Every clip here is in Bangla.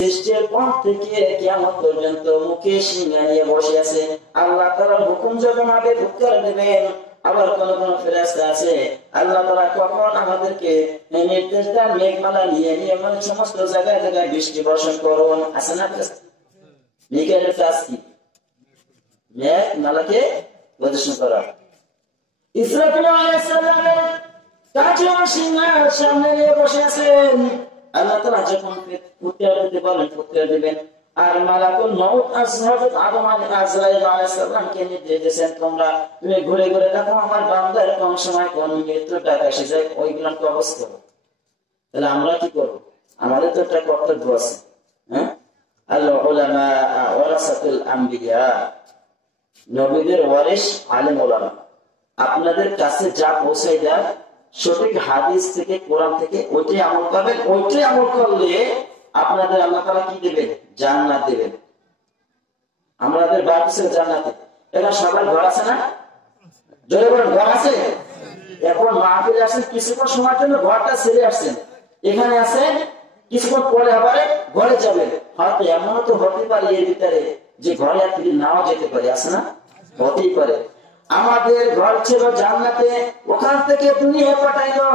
সৃষ্টির পর থেকে কিয়ামত পর্যন্ত মুখে সিংহা নিয়ে বসে আছে। আল্লাহ তাআলার হুকুম যখন হবে ফুৎকার দেবেন। আবার কোন কোন ফেরেশতা আছে আল্লাহ তাআলা কখন আমাদেরকে নির্দেশ দেন মেঘমালা নিয়ে নিয়ে মানে সমস্ত জায়গায় জায়গায় বৃষ্টি বর্ষণ করুন। আছে না মেঘের কাজ কি? মেঘমালাকে প্রদর্শন করা। ইসরাফিল আলাইহিস সালামের কাছে সিংহার সামনে নিয়ে বসে আছেন। আল্লাহ তাআলা যখন ফুৎকার দিতে বলেন ফুৎকার দিবেন। আর মালাকুল মউত হযরত আদম আজরাইল আলাইহিস সালামকে নির্দেশ দিয়েছেন তুমি ঘুরে ঘুরে দেখো আমার বান্দার কোন সময় কোন মৃত্যুটা এসে যায় ওইগুলো কবজ করো। তাহলে আমরা কি করব? আমাদের তো একটা কর্তব্য আছে। হ্যাঁ, আল উলামা ওয়ারাসাতুল আম্বিয়া, নবীদের ওয়ারিস আলেম উলামা। আপনাদের কাছে যা পৌঁছায় দেয় সঠিক হাদিস থেকে কোরআন থেকে ওইটাই আমল করবেন। ওইটাই আমল করলে আপনাদের আল্লাহ তাআলা কি দেবেন? জান্নাত দেবেন। আমাদের বাড়ি ছিল জান্নাতে। এটা সবার ঘর আছে না? জোরে বলেন, ঘর আছে? এখন মাহফিলে আসেন, কিছুক্ষণ সময়ের জন্য ঘরটা ছেড়ে আসছেন, এখানে আছেন, কিছুক্ষণ পরে আবার ঘরে যাবেন। হয়তো এমনও তো হতে পারে এর ভিতরে যে ঘরে আর ফিরে নাও যেতে পারে। আছে না? হতেই পারে। আমাদের ঘর ছিল জান্নাতে, ওখান থেকে দুনিয়া পাঠাইলো।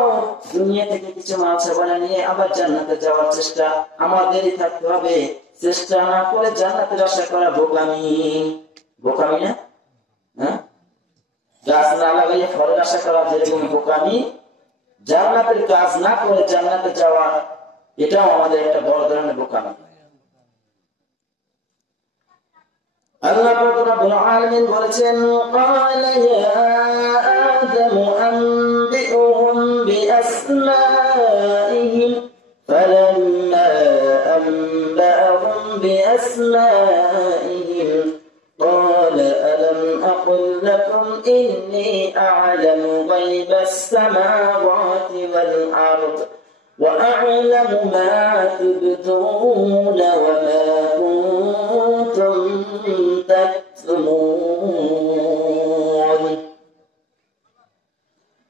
দুনিয়া থেকে কিছু মালসাবানা নিয়ে আবার জান্নাতে যাওয়ার চেষ্টা আমাদেরই থাকতে হবে। চেষ্টা না করে জান্নাতের আশা করা বোকামি। বোকামি না? হ্যাঁ, গাছ না লাগাইয়ে ফলের আশা করা যেরকম বোকামি, জান্নাতের কাজ না করে জান্নাতে যাওয়া এটাও আমাদের একটা বড় ধরনের বোকামি। আল্লাহ রাব্বুল আলামিন বলেছেন ক্বালা ইয়া আদম আনবিউহুম বিআসমাইহিম ফালাম্মা আনবাআহুম বিআসমাইহিম ক্বালা আলাম আকুল লাকুম ইন্নী আ'লামু গায়বাস সামাওয়াতি ওয়াল আরদ ওয়া আ'লামু মা তুবদুন ওয়া মা কুনতুম تكتمون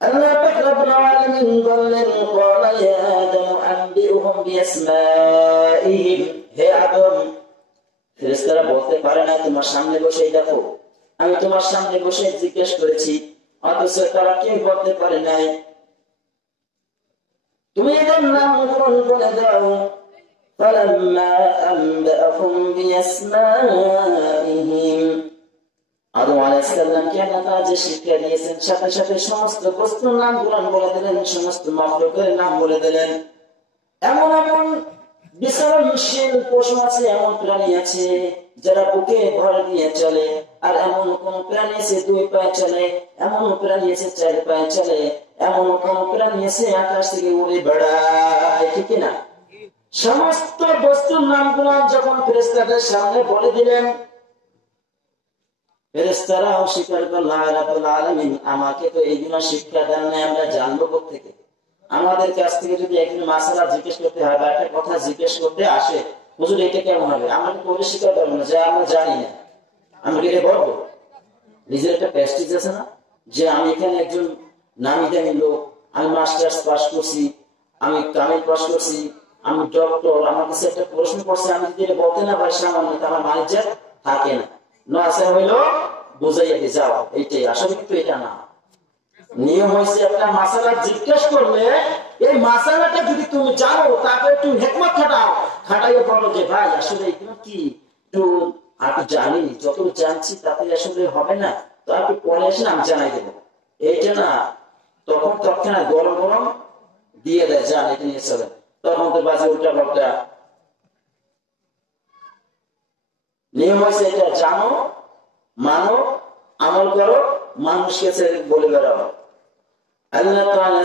الله رب العالمين বললেন قال يا آدم أنبئهم بأسمائهم হে আদম, ফেরেশতারা বলতে পারে না তোমার সামনে বসে দেখো, আমি তোমার সামনে বসে জিজ্ঞেস করেছি, অথচ তারা কেউ বলতে পারে নাই। তুমি এদের নাম মুখরণ বলে দাও। فلما أنبأهم بأسمائهم আদম আলাইহিস সালামকে আল্লাহ যে শিক্ষা দিয়েছেন সাথে সাথে সমস্ত বস্তুর নাম গুলো বলে দিলেন, সমস্ত মাখলুকের নাম বলে দিলেন। এমন এমন বিচরণশীল পশু আছে, এমন প্রাণী আছে যারা বুকে ভর দিয়ে চলে, আর এমন কোন প্রাণী আছে 2 পায়ে চলে, এমন প্রাণী আছে 4 পায়ে চলে, এমন কোন প্রাণী আছে আকাশ থেকে উড়ে বেড়ায়। ঠিক না? সমস্ত বস্তুর নামগুলো যখন ফেরেশতাদের সামনে বলে দিলেন, ফেরেশতারা অস্বীকার করল, রাব্বুল আলামিন আমাকে তো এইগুলো শিক্ষা দেন না, আমরা জানবো কোত্থেকে? আমাদের কাছ থেকে যদি একদিন মাসালা জিজ্ঞেস করতে হয় বা একটা কথা জিজ্ঞেস করতে আসে, হুজুর এটা কেমন হবে, আমরা কি করে স্বীকার করবো না যে আমরা জানি না? আমরা কি এটা বলবো? নিজের একটা প্রেস্টিজ আছে না, যে আমি এখানে একজন নামি দামি লোক, আমি মাস্টার্স পাস করছি, আমি কামিল পাস করছি, আমি ডক্টর, আমার কাছে একটা প্রশ্ন করছে, আমি যদি এটা বলতে না পারি সামান্য, আমার মানিজ্য থাকে না। না আছে হইলো বুঝাইয়া দিয়ে যাও, এইটাই। আসলে কিন্তু এটা না। নিয়ম হয়েছে একটা মাসালা জিজ্ঞেস করলে এই মাসালাটা যদি তুমি জানো, তারপরে একটু হিকমত খাটাইয়া বলো যে ভাই আসলে এগুলো কি একটু আমি জানি, যত জানছি তাতে আসলে হবে না, তো আপনি পরে আসেন আমি জানাই দেবো। এইটা না, তখন তৎক্ষণাৎ গরম গরম দিয়ে দেয়, জান এটা নিয়ে চলে, তখন তো বাজে উল্টা পাল্টা। নিয়ম হয়েছে এটা জানো, মানো, আমল করো, মানুষকে বলে বেড়াও। আল্লাহ তাআলা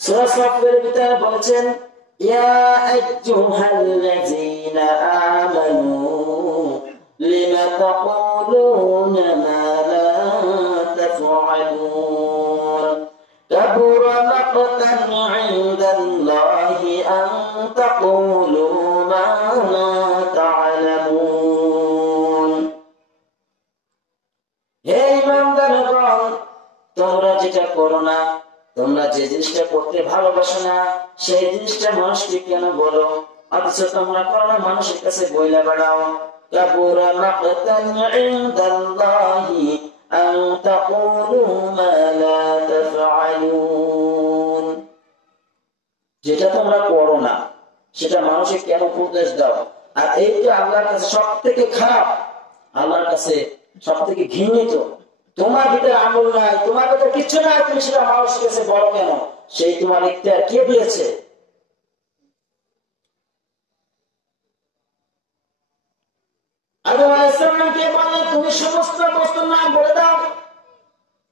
সূরা সাফের ভিতরে বলেছেন ইয়া আইয়ুহাল্লাযীনা আমানু লিমা তাকুলুনা মা লা তাফআলুন কাবুরা মাকতান ইনদাল্লাহি আন তাকুলু মা লা তা'লামুন। হে ঈমানদারগণ, তোমরা যেটা করো না তোমরা যে জিনিসটা করতে ভালোবাসো না সেই জিনিসটা মানুষকে কেন বলো, অথচ তোমরা করো মানুষের কাছে বইলা বেড়াও। কাবুরা মাকতান ইনদাল্লাহি আন তাকুলু মা লা তাফআলুন। যেটা তোমরা করো না সেটা মানুষকে কেন উপদেশ দাও, আর এইটা আল্লাহর কাছে সব থেকে খারাপ, আল্লাহর কাছে সব থেকে ঘৃণিত। তোমার ভিতরে আমল নাই, তোমার ভিতরে কিছু নাই, তুমি সেটা মানুষের কাছে বলো কেন? সেই তোমার ইখতিয়ার কে দিয়েছে? আদম আলাইহিস সালামকে বললেন তুমি সমস্ত বস্তুর নাম বলে দাও।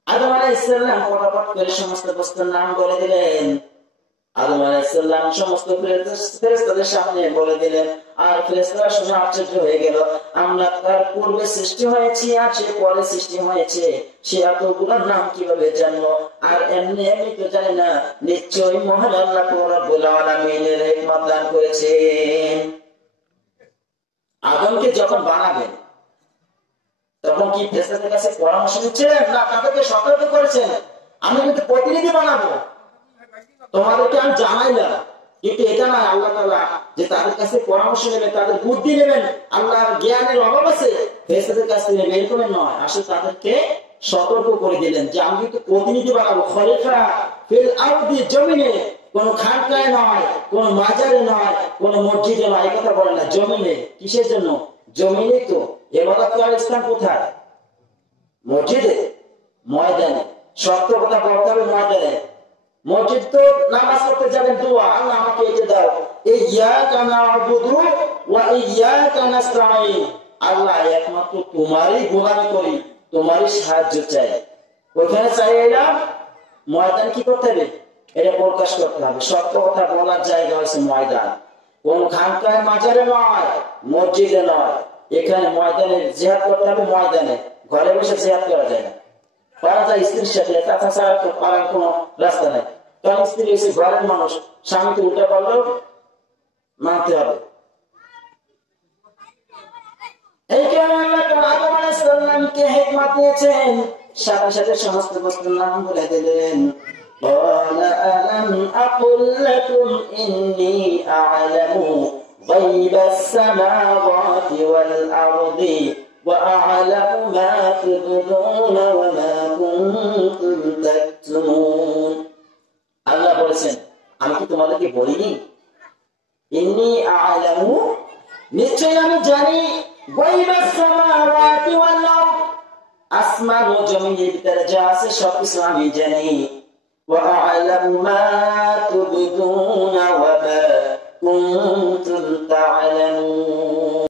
আদম আলাইহিস সালাম ফটাফট করে সমস্ত বস্তুর নাম বলে দিলেন। আদম আলাইহিস সালাম সমস্ত ফেরেশতাদের সামনে বলে দিলেন, আর ফেরেশতারা শুনে আশ্চর্য হয়ে গেল। আমরা তার পূর্বে সৃষ্টি হয়েছি আর সে পরে সৃষ্টি হয়েছে, সে এতগুলোর নাম কিভাবে জানলো? আর এমনি এমনি তো জানে না, নিশ্চয়ই মহান আল্লাহ রাব্বুল আলামিনের হিকমত দান করেছেন। আদমকে যখন বানাবেন তখন কি ফেরেশতাদের কাছে পরামর্শ নিচ্ছিলেন? না, তাদেরকে সতর্ক করেছেন, আমি কিন্তু প্রতিনিধি বানাবো, তোমাদেরকে আমি জানাইলাম। কিন্তু এটা নয় আল্লাহ তাআলা যে তাদের কাছে পরামর্শ নেবেন, তাদের বুদ্ধি নেবেন, আল্লাহর জ্ঞানের অভাব আছে ফেরেশতাদের কাছে নেবেন, এরকম নয়। আসলে তাদেরকে সতর্ক করে দিলেন যে আমি কিন্তু প্রতিনিধি বানাবো, খলিফা ফিল আরদি, জমিনে, কোন খানকায় নয়, কোন মাজারে নয়, কোন মসজিদে নয়। এই কথা বলে না, জমিনে। কিসের জন্য? জমিনে তো ইবাদত করার স্থান কোথায়? মসজিদে, ময়দানে। সত্য কথা বলতে হবে ময়দানে। মসজিদ তো নামাজ পড়তে যাবেন, দোয়া, আল্লাহ আমাকে এটা দাও, ইয়্যাকা না'বুদু ওয়া ইয়্যাকা নাস্তাঈন, আল্লাহ একমাত্র তোমারই গোলামি করি, তোমারই সাহায্য চাই। ওখানে চাই এলাম, ময়দান কি করতে হবে? এটা প্রকাশ করতে হবে। সত্য কথা বলার জায়গা হচ্ছে ময়দান, কোন খানকায় মাজারে নয়, মসজিদে নয়। এখানে ময়দানে জিহাদ করতে হবে, ময়দানে। ঘরে বসে জিহাদ করা যায় না, পারা যায় স্ত্রীর সাথে, তাছাড়া তো পারার কোন রাস্তা নেই। কারণ স্ত্রী হচ্ছে ঘরের মানুষ, স্বামীকে উল্টা পারলেও মানতে হবে। এই কারণে আল্লাহ আদম আলাইহিস সালামকে হিকমত দিয়েছেন, সাথে সাথে সমস্ত বস্তুর নাম বলে দিলেন। قال ألم أقل لكم إني أعلم غيب السماوات والأرض وأعلم ما تبدون وما كنتم تكتمون। আল্লাহ বলেছেন আমি কি তোমাদেরকে বলিনি, ইন্নী আ'লামু, নিশ্চয় আমি জানি, গায়বাস সামাওয়াতি ওয়াল আরদ, আসমান ও জমিনের ভিতরে যা আছে সবকিছু আমি জানি। ওয়া আ'লামু মা তুবদুনা ওয়া মা কুনতুম